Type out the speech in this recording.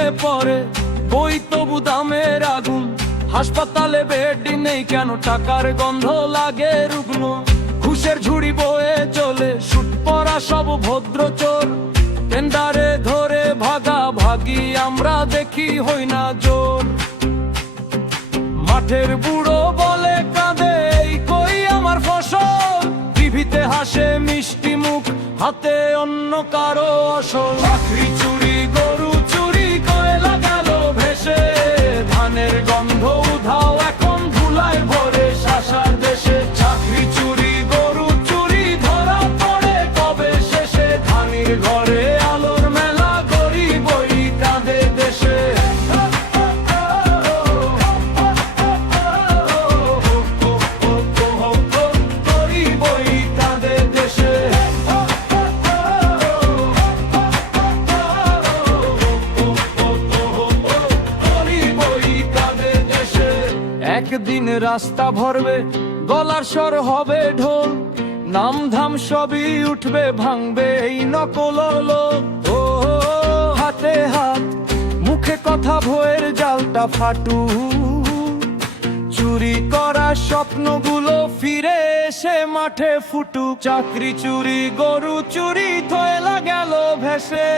ভেঙে পড়ে, বই তবু দামের আগুন। হাসপাতালে বেড নেই কেন, টাকার গন্ধ লাগে রুগ্ন। ঘুষের ঝুড়ি বয়ে চলে, সুট পরা সব ভদ্র চোর। টেন্ডারে ধরে ভাগা ভাগি আমরা দেখি হই না জোর। মাঠের বুড়ো বলে কাঁদে, এই কই আমার ফসল। টিভিতে হাসে মিষ্টি মুখ, হাতে অন্য কারো আসল। চাকরি চুরি, গরু চুরি, কয়লা গেল ভেসে। ধানের গন্ধ উধাও এখন ধুলায় ভরে শাসার দেশে। চাকরি চুরি, গরু চুরি, ধরা পড়ে কবে শেষে। ধানের ঘরে আলোর মেলা, গরিবই কাঁদে দেশে। গরিবই কাঁদে দেশে। একদিন রাস্তা ভরবে, গলার স্বর হবে ঢোল। নাম ধাম সবই উঠবে, ভাঙবে এই নকল লোক। ও হাতে হাত, মুখে কথা, ভয়ের জালটা ফাটু। চুরি করা স্বপ্নগুলো ফিরে এসে মাঠে ফুটুক। চাকরি চুরি, গরু চুরি, কয়লা গেল ভেসে।